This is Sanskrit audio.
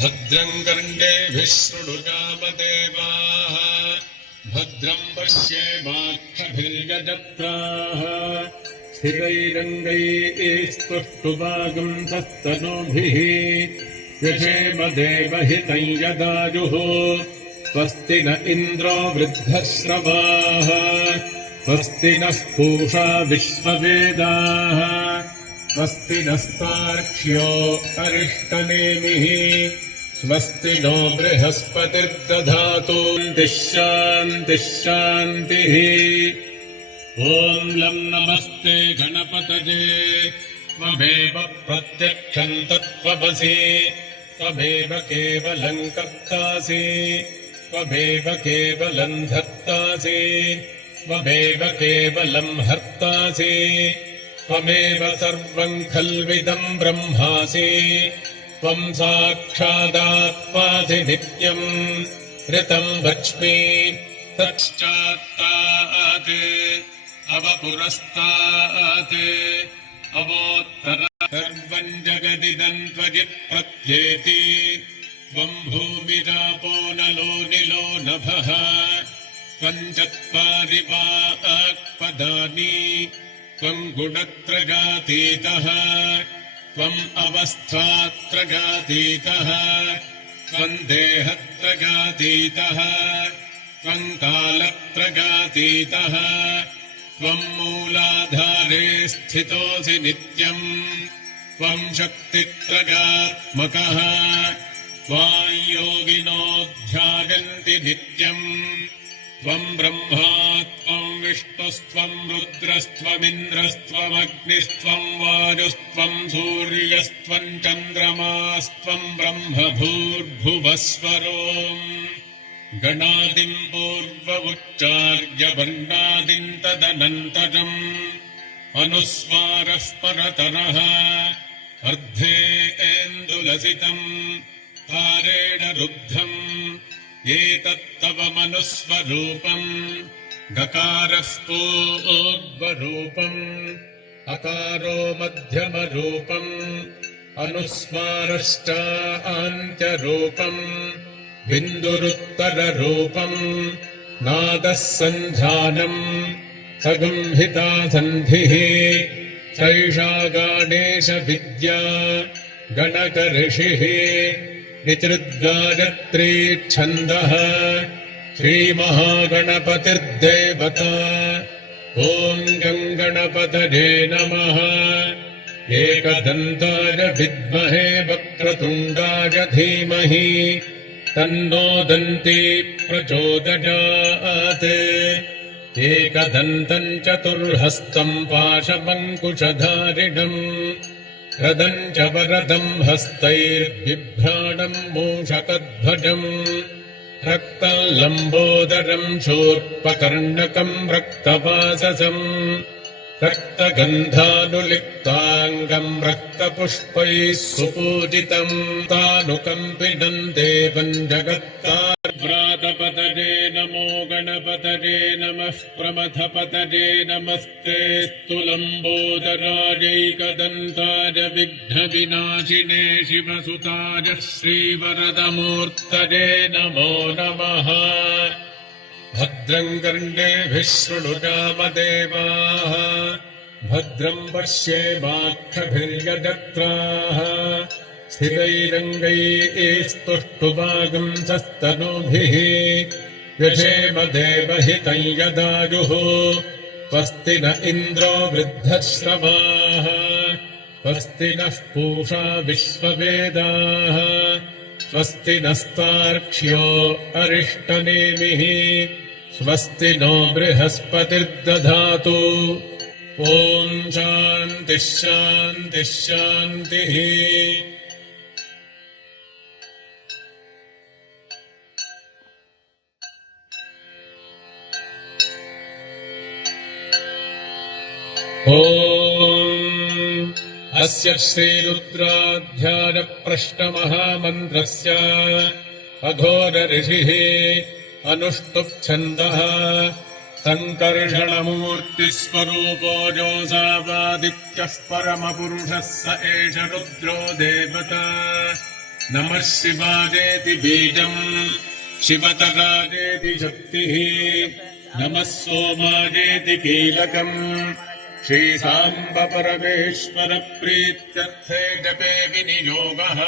भद्रं कर्णेभिः शृणुयामदेवाः भद्रं पश्येमाक्षभिर्यजत्राः स्थिरैरङ्गैस्तुष्टुवागुंसस्तनूभिः यशेम देवहितं यदायुः स्वस्ति न इन्द्रो वृद्धश्रवाः स्वस्ति नः पूषा विश्ववेदाः स्वस्ति नस्तार्क्ष्यो अरिष्टनेमिः स्वस्ति नो बृहस्पतिर्दधातु शान्तिः शान्तिः। ॐ लं नमस्ते गणपतये त्वमेव प्रत्यक्षं तत्त्वमसि त्वमेव केवलं कर्तासि त्वमेव केवलं धर्तासि त्वमेव केवलं हर्तासि त्वमेव सर्वं खल्विदं ब्रह्मासि त्वं साक्षादात्मासि नित्यं ऋतं वच्मि तच्चात्तात् अवपुरस्तात् अवोत्तर सर्वं जगदिदं त्वयि प्रत्येति त्वं भूमिरापो नलो निलो नभः त्वं चत्वारि वाक्पदानि त्वं गुणत्रयातीतः त्वम् अवस्थात्रयातीतः त्वं देहत्रयातीतः त्वं कालत्रयातीतः त्वं मूलाधारे स्थितोऽसि नित्यम् त्वं शक्तित्रयात्मकः त्वां योगिनो ध्यायन्ति नित्यम् त्वं ब्रह्मा त्वं विष्णुस्त्वं रुद्रस्त्वमिन्द्रस्त्वमग्निस्त्वं वायुस्त्वं सूर्यस्त्वं चन्द्रमास्त्वं ब्रह्म भूर्भुवस्वरोम् गणादिं पूर्वमुच्चार्य वर्णादिं तदनन्तरम् अनुस्वारः परतरः अर्धेन्दुलसितम् तारेण रुद्धम् एतत्तव मनुस्वरूपम् गकारः पूर्वरूपम् अकारो मध्यमरूपम् अनुस्वारश्चान्त्यरूपम् बिन्दुरुत्तररूपम् नादः सन्धानम् सगंहिता सन्धिः सैषा गाणेशविद्या गणकऋषिः निचृद्गायत्री छन्दः श्रीमहागणपतिर्देवता ॐ गङ्गणपतये नमः। एकदन्ताय विद्महे वक्रतुण्डाय धीमहि तन्नो दन्ती प्रचोदयात्। एकदन्तम् चतुर्हस्तम् पाशमङ्कुशधारिणम् रदम् च वरदम् हस्तैर्बिभ्राणम् मूषकध्वजम् रक्तम् लम्बोदरम् शूर्पकर्णकम् रक्तवाससम् रक्तगन्धानुलिप्ताङ्गम् रक्तपुष्पैः सुपूजितम् तानुकम्पिनम् देवम् जगत्तार्व्रातपतये नमो गणपतये नमः प्रमथपतये नमस्ते स्तुलम्बोदरायैकदन्ताय विघ्नविनाशिने शिवसुताय श्रीवरदमूर्तये नमो नमः। भद्रं कर्णेभिः शृणुयामदेवाः भद्रं पश्येमाक्षभिर्यजत्राः स्थिरैरङ्गैस्तुष्टुवागुंसस्तनूभिः यशेम देवहितं यदायुः स्वस्ति न इन्द्रो वृद्धश्रवाः स्वस्ति नः पूषा विश्ववेदाः स्वस्ति नस्तार्क्ष्यो अरिष्टनेमिः स्वस्ति नो बृहस्पतिर्दधातु। ॐ शान्तिः शान्तिः शान्तिः। ॐ अस्य श्रीरुद्राध्यायप्रश्नमहामन्त्रस्य अघोरऋषिः अनुष्टुप्छन्दः सङ्कर्षणमूर्तिस्वरूपो योऽसावादित्यः परमपुरुषः स एष रुद्रो देवता नमः शिवाजेति बीजम् शिवतराजेति शक्तिः नमः सोमाजेति कीलकम् श्रीसाम्ब परमेश्वर प्रीत्यर्थे जपे विनियोगः।